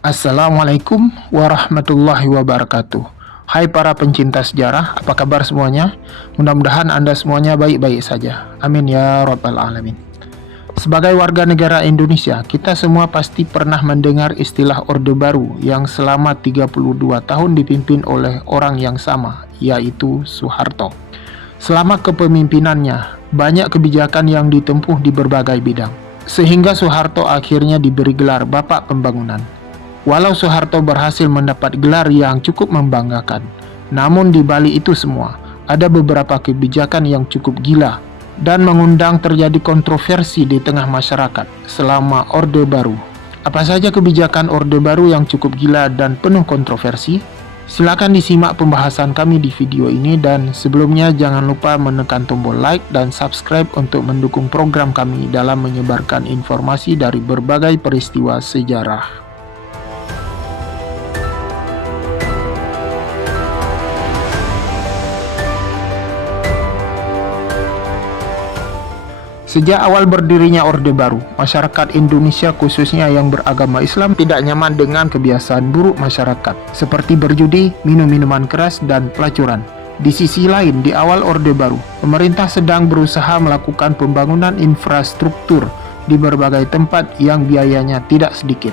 Assalamualaikum warahmatullahi wabarakatuh. Hai para pencinta sejarah, apa kabar semuanya? Mudah-mudahan Anda semuanya baik-baik saja. Amin ya rabbal alamin. Sebagai warga negara Indonesia, kita semua pasti pernah mendengar istilah Orde Baru yang selama 32 tahun dipimpin oleh orang yang sama, yaitu Soeharto. Selama kepemimpinannya, banyak kebijakan yang ditempuh di berbagai bidang, sehingga Soeharto akhirnya diberi gelar Bapak Pembangunan. Walau Soeharto berhasil mendapat gelar yang cukup membanggakan, namun di balik itu semua, ada beberapa kebijakan yang cukup gila dan mengundang terjadi kontroversi di tengah masyarakat selama Orde Baru. Apa saja kebijakan Orde Baru yang cukup gila dan penuh kontroversi? Silakan disimak pembahasan kami di video ini, dan sebelumnya jangan lupa menekan tombol like dan subscribe untuk mendukung program kami dalam menyebarkan informasi dari berbagai peristiwa sejarah. Sejak awal berdirinya Orde Baru, masyarakat Indonesia khususnya yang beragama Islam tidak nyaman dengan kebiasaan buruk masyarakat, seperti berjudi, minum minuman keras, dan pelacuran. Di sisi lain, di awal Orde Baru, pemerintah sedang berusaha melakukan pembangunan infrastruktur di berbagai tempat yang biayanya tidak sedikit,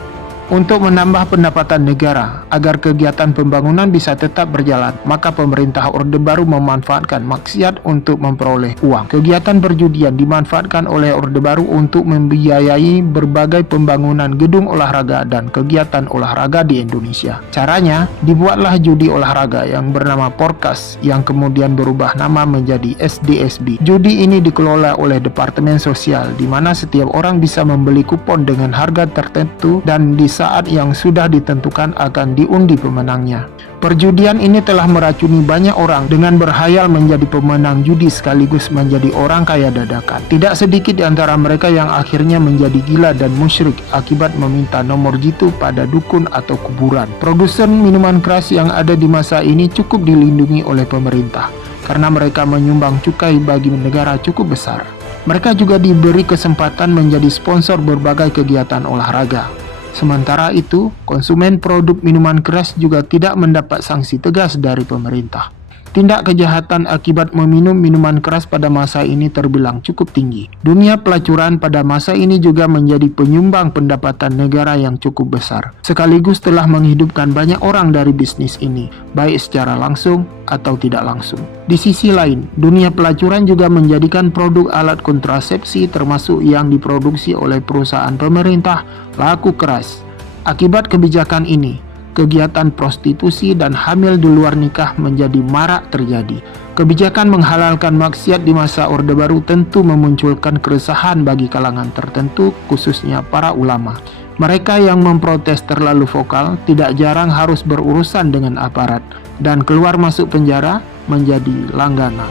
untuk menambah pendapatan negara agar kegiatan pembangunan bisa tetap berjalan. Maka pemerintah Orde Baru memanfaatkan maksiat untuk memperoleh uang. Kegiatan perjudian dimanfaatkan oleh Orde Baru untuk membiayai berbagai pembangunan gedung olahraga dan kegiatan olahraga di Indonesia. Caranya, dibuatlah judi olahraga yang bernama Porkas yang kemudian berubah nama menjadi SDSB. Judi ini dikelola oleh Departemen Sosial, di mana setiap orang bisa membeli kupon dengan harga tertentu dan di saat yang sudah ditentukan akan diundi pemenangnya. Perjudian ini telah meracuni banyak orang dengan berhayal menjadi pemenang judi sekaligus menjadi orang kaya dadakan. Tidak sedikit di antara mereka yang akhirnya menjadi gila dan musyrik akibat meminta nomor jitu pada dukun atau kuburan. Produsen minuman keras yang ada di masa ini cukup dilindungi oleh pemerintah karena mereka menyumbang cukai bagi negara cukup besar. Mereka juga diberi kesempatan menjadi sponsor berbagai kegiatan olahraga. Sementara itu, konsumen produk minuman keras juga tidak mendapat sanksi tegas dari pemerintah. Tindak kejahatan akibat meminum minuman keras pada masa ini terbilang cukup tinggi. Dunia pelacuran pada masa ini juga menjadi penyumbang pendapatan negara yang cukup besar, sekaligus telah menghidupkan banyak orang dari bisnis ini, baik secara langsung atau tidak langsung. Di sisi lain, dunia pelacuran juga menjadikan produk alat kontrasepsi termasuk yang diproduksi oleh perusahaan pemerintah laku keras. Akibat kebijakan ini, kegiatan prostitusi dan hamil di luar nikah menjadi marak terjadi. Kebijakan menghalalkan maksiat di masa Orde Baru tentu memunculkan keresahan bagi kalangan tertentu, khususnya para ulama. Mereka yang memprotes terlalu vokal tidak jarang harus berurusan dengan aparat, dan keluar masuk penjara menjadi langganan.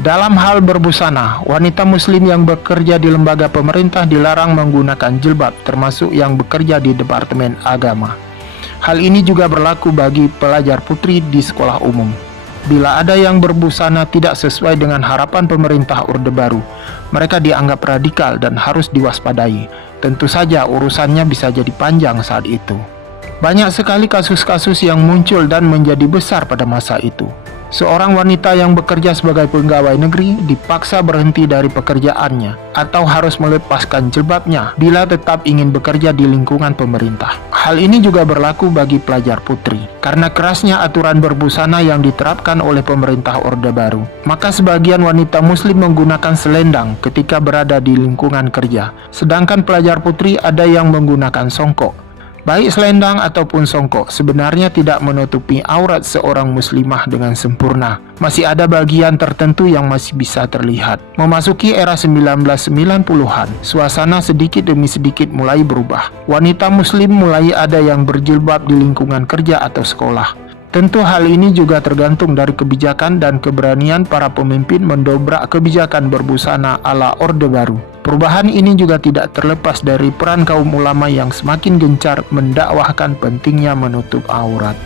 Dalam hal berbusana, wanita muslim yang bekerja di lembaga pemerintah dilarang menggunakan jilbab, termasuk yang bekerja di Departemen Agama. Hal ini juga berlaku bagi pelajar putri di sekolah umum. Bila ada yang berbusana tidak sesuai dengan harapan pemerintah Orde Baru, mereka dianggap radikal dan harus diwaspadai. Tentu saja urusannya bisa jadi panjang saat itu. Banyak sekali kasus-kasus yang muncul dan menjadi besar pada masa itu. Seorang wanita yang bekerja sebagai pegawai negeri dipaksa berhenti dari pekerjaannya atau harus melepaskan jilbabnya bila tetap ingin bekerja di lingkungan pemerintah. Hal ini juga berlaku bagi pelajar putri. Karena kerasnya aturan berbusana yang diterapkan oleh pemerintah Orde Baru, maka sebagian wanita muslim menggunakan selendang ketika berada di lingkungan kerja. Sedangkan pelajar putri ada yang menggunakan songkok. Baik selendang ataupun songkok sebenarnya tidak menutupi aurat seorang muslimah dengan sempurna. Masih ada bagian tertentu yang masih bisa terlihat. Memasuki era 1990-an, suasana sedikit demi sedikit mulai berubah. Wanita muslim mulai ada yang berjilbab di lingkungan kerja atau sekolah. Tentu hal ini juga tergantung dari kebijakan dan keberanian para pemimpin mendobrak kebijakan berbusana ala Orde Baru. Perubahan ini juga tidak terlepas dari peran kaum ulama yang semakin gencar mendakwahkan pentingnya menutup aurat.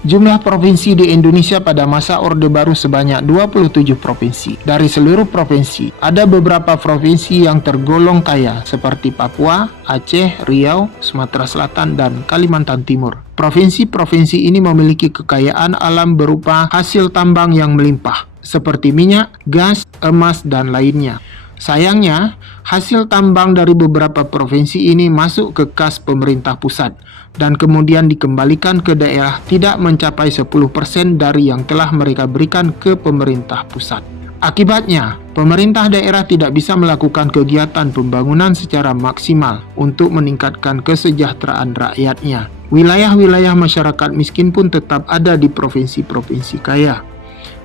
Jumlah provinsi di Indonesia pada masa Orde Baru sebanyak 27 provinsi. Dari seluruh provinsi, ada beberapa provinsi yang tergolong kaya seperti Papua, Aceh, Riau, Sumatera Selatan, dan Kalimantan Timur. Provinsi-provinsi ini memiliki kekayaan alam berupa hasil tambang yang melimpah, seperti minyak, gas, emas, dan lainnya. Sayangnya, hasil tambang dari beberapa provinsi ini masuk ke kas pemerintah pusat dan kemudian dikembalikan ke daerah tidak mencapai 10% dari yang telah mereka berikan ke pemerintah pusat. Akibatnya, pemerintah daerah tidak bisa melakukan kegiatan pembangunan secara maksimal untuk meningkatkan kesejahteraan rakyatnya. Wilayah-wilayah masyarakat miskin pun tetap ada di provinsi-provinsi kaya.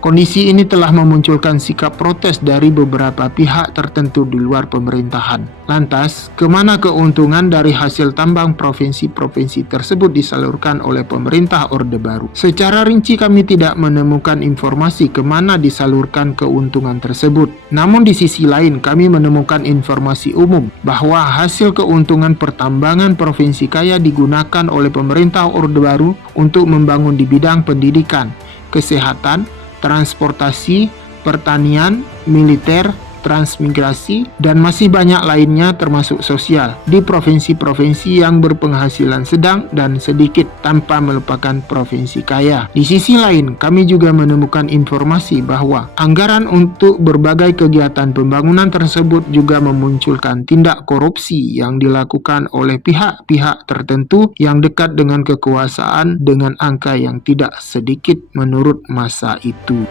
Kondisi ini telah memunculkan sikap protes dari beberapa pihak tertentu di luar pemerintahan. Lantas, kemana keuntungan dari hasil tambang provinsi-provinsi tersebut disalurkan oleh pemerintah Orde Baru? Secara rinci kami tidak menemukan informasi kemana disalurkan keuntungan tersebut. Namun di sisi lain kami menemukan informasi umum bahwa hasil keuntungan pertambangan provinsi kaya digunakan oleh pemerintah Orde Baru untuk membangun di bidang pendidikan, kesehatan, transportasi, pertanian, militer, transmigrasi, dan masih banyak lainnya termasuk sosial di provinsi-provinsi yang berpenghasilan sedang dan sedikit tanpa melupakan provinsi kaya. Di sisi lain, kami juga menemukan informasi bahwa anggaran untuk berbagai kegiatan pembangunan tersebut juga memunculkan tindak korupsi yang dilakukan oleh pihak-pihak tertentu yang dekat dengan kekuasaan dengan angka yang tidak sedikit menurut masa itu.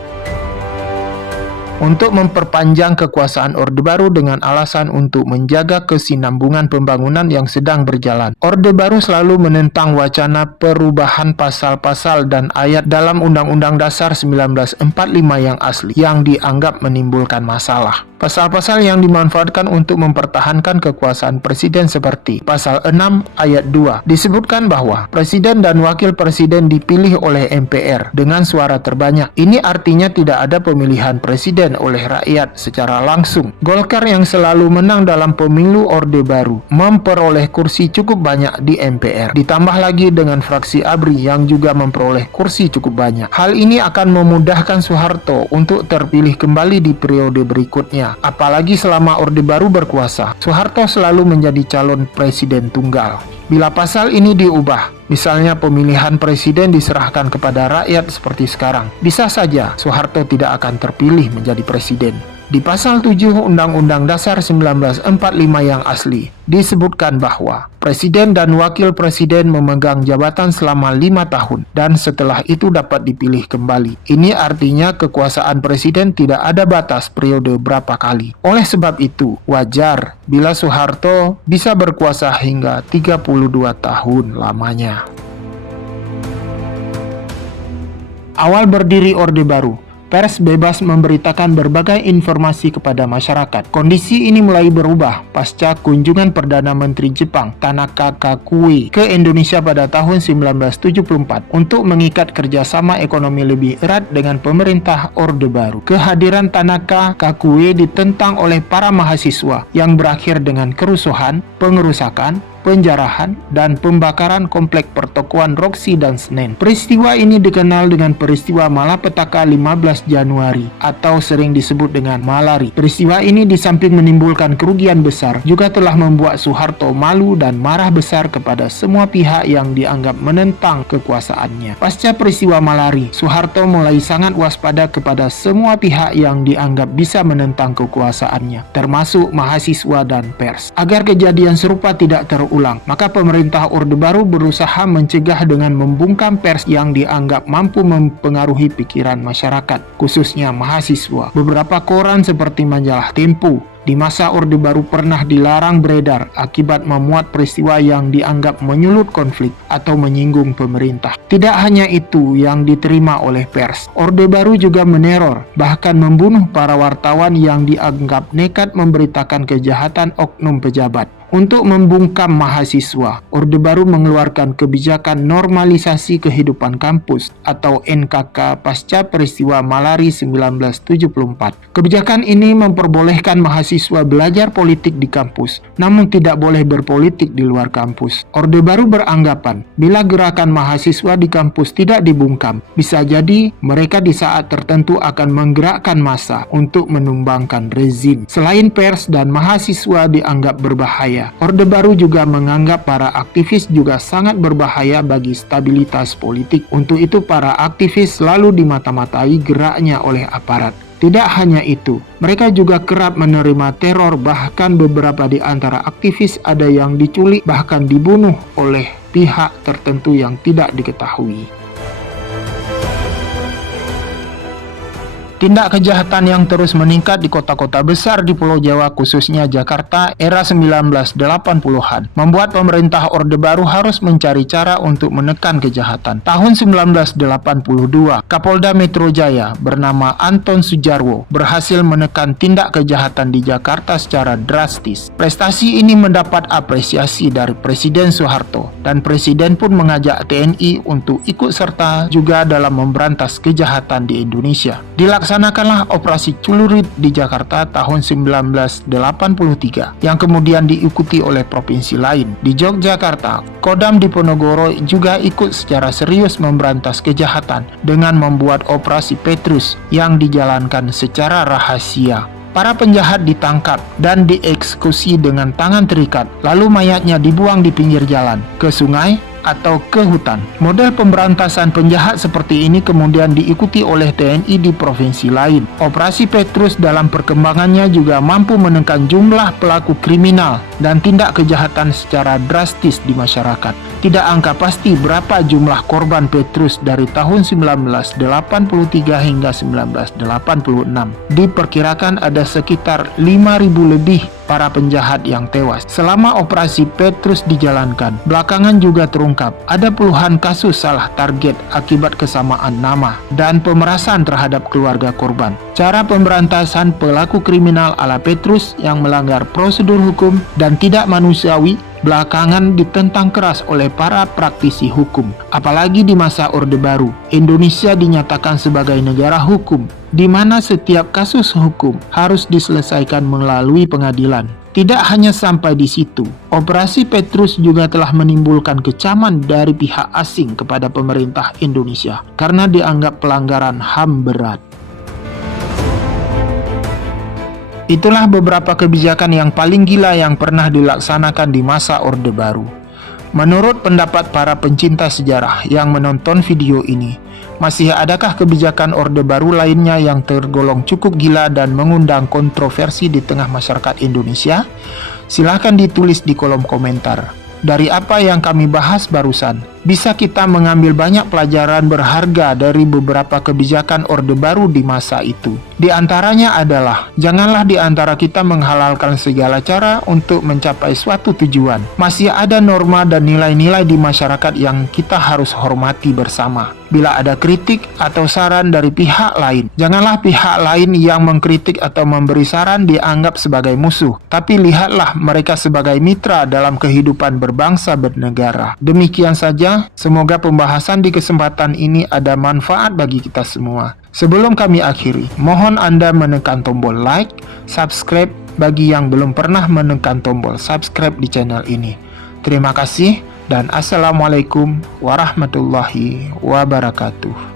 Untuk memperpanjang kekuasaan Orde Baru dengan alasan untuk menjaga kesinambungan pembangunan yang sedang berjalan, Orde Baru selalu menentang wacana perubahan pasal-pasal dan ayat dalam Undang-Undang Dasar 1945 yang asli, yang dianggap menimbulkan masalah. Pasal-pasal yang dimanfaatkan untuk mempertahankan kekuasaan presiden seperti Pasal 6 ayat 2 disebutkan bahwa presiden dan wakil presiden dipilih oleh MPR dengan suara terbanyak. Ini artinya tidak ada pemilihan presiden oleh rakyat secara langsung. Golkar yang selalu menang dalam pemilu Orde Baru memperoleh kursi cukup banyak di MPR. Ditambah lagi dengan fraksi ABRI yang juga memperoleh kursi cukup banyak. Hal ini akan memudahkan Soeharto untuk terpilih kembali di periode berikutnya. Apalagi selama Orde Baru berkuasa, Soeharto selalu menjadi calon presiden tunggal. Bila pasal ini diubah, misalnya pemilihan presiden diserahkan kepada rakyat seperti sekarang, bisa saja Soeharto tidak akan terpilih menjadi presiden. Di pasal 7 Undang-Undang Dasar 1945 yang asli, disebutkan bahwa presiden dan wakil presiden memegang jabatan selama 5 tahun dan setelah itu dapat dipilih kembali. Ini artinya kekuasaan presiden tidak ada batas periode berapa kali. Oleh sebab itu, wajar bila Soeharto bisa berkuasa hingga 32 tahun lamanya. Awal berdiri Orde Baru, pers bebas memberitakan berbagai informasi kepada masyarakat. Kondisi ini mulai berubah pasca kunjungan Perdana Menteri Jepang Tanaka Kakue ke Indonesia pada tahun 1974 untuk mengikat kerjasama ekonomi lebih erat dengan pemerintah Orde Baru. Kehadiran Tanaka Kakue ditentang oleh para mahasiswa yang berakhir dengan kerusuhan, pengerusakan, penjarahan, dan pembakaran komplek pertokoan Roxy dan Senen. Peristiwa ini dikenal dengan peristiwa Malapetaka 15 Januari atau sering disebut dengan Malari. Peristiwa ini di samping menimbulkan kerugian besar, juga telah membuat Soeharto malu dan marah besar kepada semua pihak yang dianggap menentang kekuasaannya. Pasca peristiwa Malari, Soeharto mulai sangat waspada kepada semua pihak yang dianggap bisa menentang kekuasaannya, termasuk mahasiswa dan pers. Agar kejadian serupa tidak terulang ulang. Maka pemerintah Orde Baru berusaha mencegah dengan membungkam pers yang dianggap mampu mempengaruhi pikiran masyarakat, khususnya mahasiswa. Beberapa koran seperti majalah Tempo di masa Orde Baru pernah dilarang beredar akibat memuat peristiwa yang dianggap menyulut konflik atau menyinggung pemerintah. Tidak hanya itu yang diterima oleh pers, Orde Baru juga meneror, bahkan membunuh para wartawan yang dianggap nekat memberitakan kejahatan oknum pejabat. Untuk membungkam mahasiswa, Orde Baru mengeluarkan kebijakan normalisasi kehidupan kampus atau NKK pasca peristiwa Malari 1974. Kebijakan ini memperbolehkan mahasiswa belajar politik di kampus, namun tidak boleh berpolitik di luar kampus. Orde Baru beranggapan, bila gerakan mahasiswa di kampus tidak dibungkam, bisa jadi mereka di saat tertentu akan menggerakkan massa untuk menumbangkan rezim. Selain pers dan mahasiswa dianggap berbahaya, Orde Baru juga menganggap para aktivis juga sangat berbahaya bagi stabilitas politik. Untuk itu para aktivis selalu dimata-matai geraknya oleh aparat. Tidak hanya itu, mereka juga kerap menerima teror, bahkan beberapa di antara aktivis ada yang diculik bahkan dibunuh oleh pihak tertentu yang tidak diketahui. Tindak kejahatan yang terus meningkat di kota-kota besar di Pulau Jawa, khususnya Jakarta, era 1980-an, membuat pemerintah Orde Baru harus mencari cara untuk menekan kejahatan. Tahun 1982, Kapolda Metro Jaya bernama Anton Sujarwo berhasil menekan tindak kejahatan di Jakarta secara drastis. Prestasi ini mendapat apresiasi dari Presiden Soeharto, dan Presiden pun mengajak TNI untuk ikut serta juga dalam memberantas kejahatan di Indonesia. Dilaksanakanlah operasi Celurit di Jakarta tahun 1983 yang kemudian diikuti oleh provinsi lain. Di Yogyakarta, Kodam Diponegoro juga ikut secara serius memberantas kejahatan dengan membuat operasi Petrus yang dijalankan secara rahasia. Para penjahat ditangkap dan dieksekusi dengan tangan terikat, lalu mayatnya dibuang di pinggir jalan, ke sungai, atau ke hutan. Model pemberantasan penjahat seperti ini kemudian diikuti oleh TNI di provinsi lain. Operasi Petrus dalam perkembangannya juga mampu menekan jumlah pelaku kriminal dan tindak kejahatan secara drastis di masyarakat. Tidak angka pasti berapa jumlah korban Petrus dari tahun 1983 hingga 1986. Diperkirakan ada sekitar 5.000 lebih para penjahat yang tewas. Selama operasi Petrus dijalankan, belakangan juga terungkap ada puluhan kasus salah target akibat kesamaan nama dan pemerasan terhadap keluarga korban. Cara pemberantasan pelaku kriminal ala Petrus yang melanggar prosedur hukum dan tidak manusiawi belakangan ditentang keras oleh para praktisi hukum. Apalagi di masa Orde Baru, Indonesia dinyatakan sebagai negara hukum, di mana setiap kasus hukum harus diselesaikan melalui pengadilan. Tidak hanya sampai di situ, operasi Petrus juga telah menimbulkan kecaman dari pihak asing kepada pemerintah Indonesia karena dianggap pelanggaran HAM berat. Itulah beberapa kebijakan yang paling gila yang pernah dilaksanakan di masa Orde Baru. Menurut pendapat para pencinta sejarah yang menonton video ini, masih adakah kebijakan Orde Baru lainnya yang tergolong cukup gila dan mengundang kontroversi di tengah masyarakat Indonesia? Silahkan ditulis di kolom komentar. Dari apa yang kami bahas barusan, bisa kita mengambil banyak pelajaran berharga dari beberapa kebijakan Orde Baru di masa itu. Di antaranya adalah, janganlah di antara kita menghalalkan segala cara untuk mencapai suatu tujuan. Masih ada norma dan nilai-nilai di masyarakat yang kita harus hormati bersama. Bila ada kritik atau saran dari pihak lain, janganlah pihak lain yang mengkritik atau memberi saran dianggap sebagai musuh, tapi lihatlah mereka sebagai mitra dalam kehidupan berbangsa bernegara. Demikian saja, semoga pembahasan di kesempatan ini ada manfaat bagi kita semua. Sebelum kami akhiri, mohon Anda menekan tombol like, subscribe bagi yang belum pernah menekan tombol subscribe di channel ini. Terima kasih dan Assalamualaikum warahmatullahi wabarakatuh.